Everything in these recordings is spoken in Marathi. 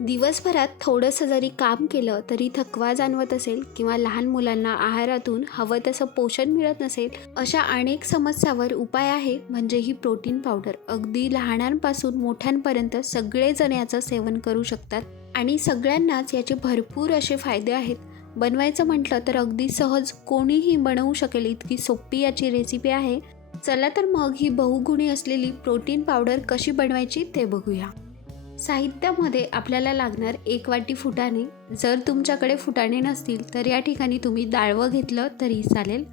दिवसभरात थोडंसं जरी काम केलं तरी थकवा जाणवत असेल किंवा लहान मुलांना आहारातून हवं तसं पोषण मिळत नसेल अशा अनेक समस्यावर उपाय आहे म्हणजे ही प्रोटीन पावडर. अगदी लहानांपासून मोठ्यांपर्यंत सगळेजण याचं सेवन करू शकतात आणि सगळ्यांनाच याचे भरपूर असे फायदे आहेत. बनवायचं म्हटलं तर अगदी सहज कोणीही बनवू शकेल इतकी सोपी याची रेसिपी आहे. चला तर मग ही बहुगुणी असलेली प्रोटीन पावडर कशी बनवायची ते बघूया. साहित्यामध्ये आपल्याला लागणार एक वाटी फुटाणे. जर तुमच्याकडे फुटाणे नसतील तर या ठिकाणी तुम्ही डाळवं घेतलं तरी चालेल.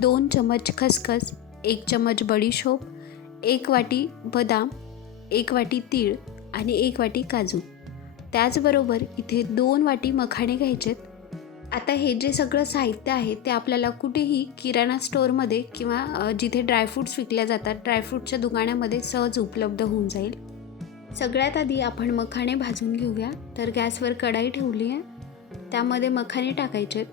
दोन चमच खसखस एक चमच बडीशोप एक वाटी बदाम एक वाटी तीळ आणि एक वाटी काजू. त्याचबरोबर इथे दोन वाटी मखाणे घ्यायचेत. आता हे जे सगळं साहित्य आहे ते आपल्याला कुठेही किराणा स्टोअरमध्ये किंवा जिथे ड्रायफ्रूट्स विकल्या जातात ड्रायफ्रूटच्या दुकानामध्ये सहज उपलब्ध होऊन जाईल. सगळ्यात आधी आपण मखाणे भाजून घेऊया. तर गॅसवर कढाई ठेवली आहे. त्यामध्ये मखाणे टाकायचे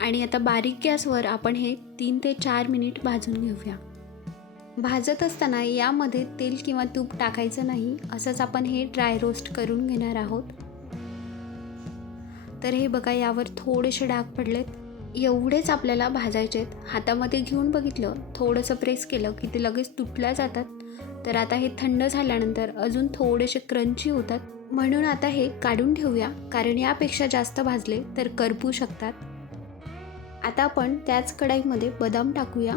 आणि आता बारीक गॅसवर आपण हे तीन ते चार मिनिट भाजून घेऊया. भाजत असताना यामध्ये तेल किंवा तूप टाकायचं नाही. असंच आपण हे ड्राय रोस्ट करून घेणार आहोत. तर हे बघा यावर थोडेसे डाग पडलेत. एवढेच आपल्याला भाजायचे आहेत. हातामध्ये घेऊन बघितलं थोडंसं प्रेस केलं की ते लगेच तुटल्या जातात. तर आता हे थंड झाल्यानंतर अजून थोडेसे क्रंची होतात. म्हणून आता हे काढून ठेवूया कारण यापेक्षा जास्त भाजले तर करपू शकतात. आता आपण त्याच कढाईमध्ये बदाम टाकूया.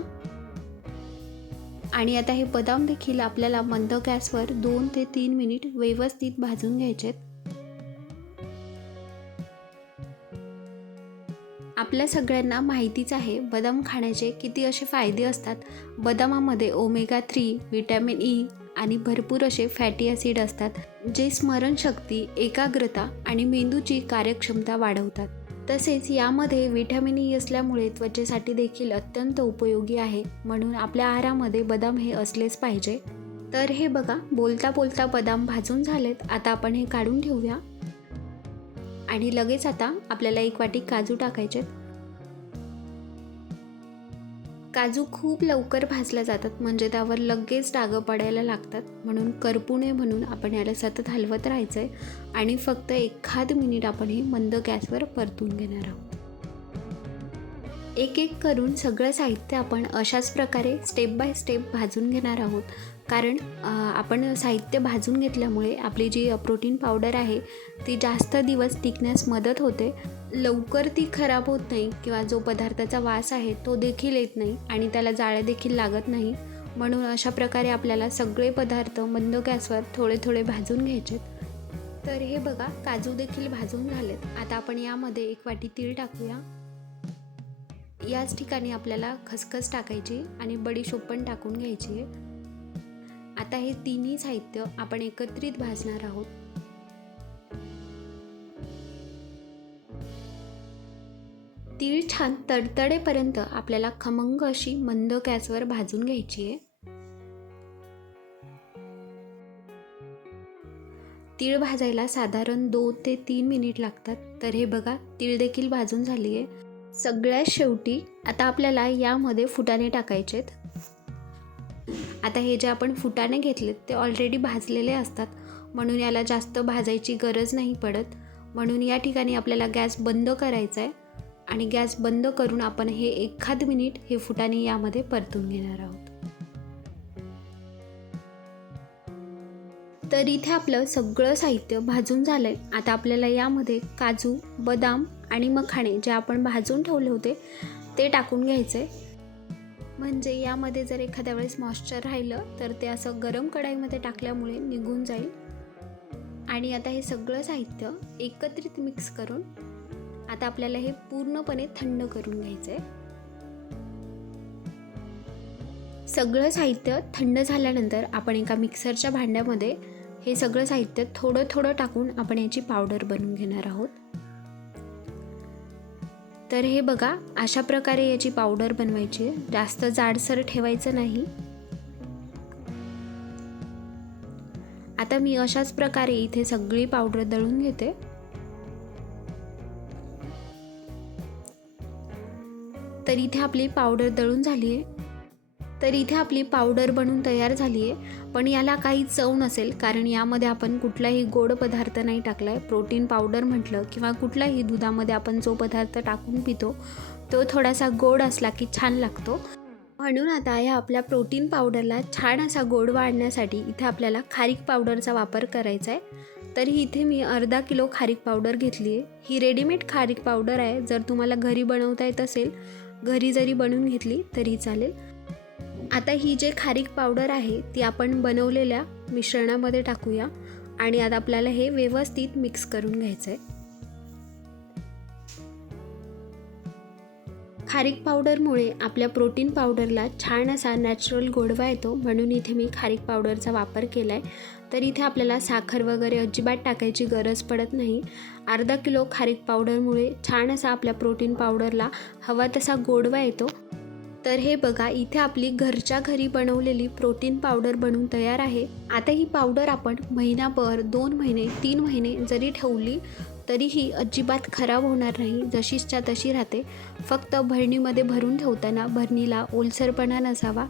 आणि आता हे बदाम देखील आपल्याला मंद गॅसवर दोन ते तीन मिनिट व्यवस्थित भाजून घ्यायचेत. आपल्या सगळ्यांना माहितीच आहे बदाम खाण्याचे किती असे फायदे असतात. बदामामध्ये ओमेगा थ्री विटॅमिन ई आणि भरपूर असे फॅटी ॲसिड असतात जे स्मरणशक्ती एकाग्रता आणि मेंदूची कार्यक्षमता वाढवतात. तसेच यामध्ये व्हिटॅमिन ई e असल्यामुळे त्वचेसाठी देखील अत्यंत उपयोगी आहे म्हणून आपल्या आहारामध्ये बदाम हे असलेच पाहिजे. तर हे बघा बोलता बोलता बदाम भाजून झालेत आता आपण हे काढून ठेवूया आणि लगेच आता आपल्याला एक वाटी काजू टाकायचे काजू खूप लवकर भाजल्या जातात म्हणजे त्यावर लगेच डागं पडायला लागतात. म्हणून करपू नये म्हणून आपण याला सतत हलवत राहायचं आहे आणि फक्त एखाद मिनिट आपण हे मंद गॅसवर परतून घेणार आहोत. एक एक करून सगळं साहित्य आपण अशाच प्रकारे स्टेप बाय स्टेप भाजून घेणार आहोत. कारण आपण साहित्य भाजून घेतल्यामुळे आपली जी प्रोटीन पावडर आहे ती जास्त दिवस टिकण्यास मदत होते. लवकर ती खराब होत नाही किंवा जो पदार्थाचा वास आहे तो देखील येत नाही आणि त्याला जाळे देखील लागत नाही. म्हणून अशा प्रकारे आपल्याला सगळे पदार्थ मंद गॅसवर थोडे थोडे भाजून घ्यायचे तर हे बघा काजू देखील भाजून झालेत. आता आपण यामध्ये एक वाटी तीळ टाकूया. याच ठिकाणी आपल्याला खसखस टाकायची आणि बडीशोप पण टाकून घ्यायची आहे. आता हे तिन्ही साहित्य आपण एकत्रित भाजणार आहोत. तीळ छान तडतडेपर्यंत आपल्याला खमंग अशी मंद गॅसवर भाजून घ्यायची आहे. तीळ भाजायला साधारण दोन ते तीन मिनिट लागतात. तर हे बघा तीळ देखील भाजून झाली आहे. सगळ्यात शेवटी आता आपल्याला यामध्ये फुटाणे टाकायचे आहेत आता हे जे आपण फुटाणे घेतलेत ते ऑलरेडी भाजलेले असतात. म्हणून याला जास्त भाजायची गरज नाही पडत. म्हणून या ठिकाणी आपल्याला गॅस बंद करायचा आहे आणि गॅस बंद करून आपण हे एखाद मिनिट हे फुटाणे यामध्ये परतून घेणार आहोत. तर इथे आपलं सगळं साहित्य भाजून झालंय. आता आपल्याला यामध्ये काजू बदाम आणि मखाणे जे आपण भाजून ठेवले होते ते टाकून घ्यायचे. म्हणजे यामध्ये जर एखाद्या वेळेस मॉइश्चर राहिलं तर ते असं गरम कढाईमध्ये टाकल्यामुळे निघून जाईल. आणि आता हे सगळं साहित्य एकत्रित मिक्स करून आता आपल्याला हे पूर्णपणे थंड करून घ्यायचं आहे सगळं साहित्य थंड झाल्यानंतर आपण एका मिक्सरच्या भांड्यामध्ये हे सगळं साहित्य थोडं थोडं टाकून आपण याची पावडर बनवून घेणार आहोत. तर हे बघा अशा प्रकारे याची पावडर बनवायची आहे. जास्त जाडसर ठेवायचं नाही. आता मी अशाच प्रकारे इथे सगळी पावडर दळून घेते. तर इथे आपली पावडर दळून झाली आहे. तर इथे आपली पावडर बनून तयार झाली आहे पण याला काही चव नसेल कारण यामध्ये आपण कुठलाही गोड पदार्थ नाही टाकला आहे प्रोटीन पावडर म्हटलं किंवा कुठलाही दुधामध्ये आपण जो पदार्थ टाकून पितो तो थोडासा गोड असला की छान लागतो. म्हणून आता ह्या आपल्या प्रोटीन पावडरला छान असा गोड वाढण्यासाठी इथे आपल्याला खारीक पावडरचा वापर करायचा आहे तर इथे मी अर्धा किलो खारीक पावडर घेतली आहे ही रेडीमेड खारीक पावडर आहे. जर तुम्हाला घरी बनवता येत असेल घरी जरी बनवून घेतली तरी चालेल. आता ही जे खारीक पावडर आहे ती आपण बनवलेल्या मिश्रणामध्ये टाकूया आणि आता आपल्याला हे व्यवस्थित मिक्स करून घ्यायचं आहे खारीक पावडरमुळे आपल्या प्रोटीन पावडरला छान असा नॅचरल गोडवा येतो म्हणून इथे मी खारीक पावडरचा वापर केला आहे तर इथे आपल्याला साखर वगैरे अजिबात टाकायची गरज पडत नाही. अर्धा किलो खारीक पावडरमुळे छान असा आपल्या प्रोटीन पावडरला हवा तसा गोडवा येतो. तर हे बघा इथे आपली घरच्या घरी बनवलेली प्रोटीन पावडर बनवून तयार आहे. आता ही पावडर आपण महिनाभर दोन महिने तीन महिने जरी ठेवली तरीही अजिबात खराब होणार नाही जशीच्या तशी राहते. फक्त भरणीमध्ये भरून ठेवताना भरणीला ओलसरपणा नसावा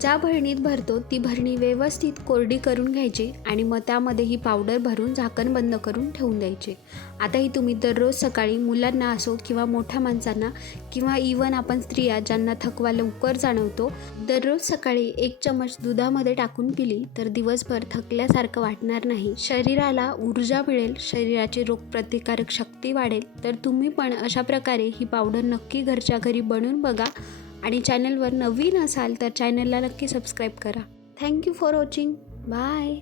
ज्या भरणीत भरतो ती भरणी व्यवस्थित कोरडी करून घ्यायची आणि मग त्यामध्ये ही पावडर भरून झाकण बंद करून ठेवून द्यायची. आता ही तुम्ही दररोज सकाळी मुलांना असो किंवा मोठ्या माणसांना किंवा इवन आपण स्त्रिया ज्यांना थकवा लवकर जाणवतो दररोज सकाळी एक चमच दुधामध्ये टाकून पिली तर दिवसभर थकल्यासारखं वाटणार नाही. शरीराला ऊर्जा मिळेल शरीराची रोगप्रतिकारक शक्ती वाढेल. तर तुम्ही पण अशा प्रकारे ही पावडर नक्की घरच्या घरी बनवून बघा. आणि चॅनलवर नवीन असाल तर चॅनलला नक्की सबस्क्राईब करा. Thank you for watching bye